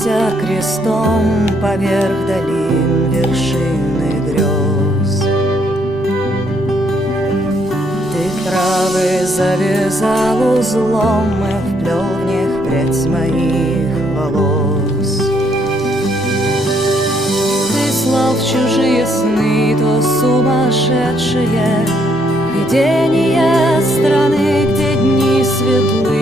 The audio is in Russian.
Тянущийся крестом поверх долин вершины грез. Ты травы завязал узлом и вплел в них прядь моих волос. Ты слал в чужие сны то сумасшедшие видения страны, где дни светлы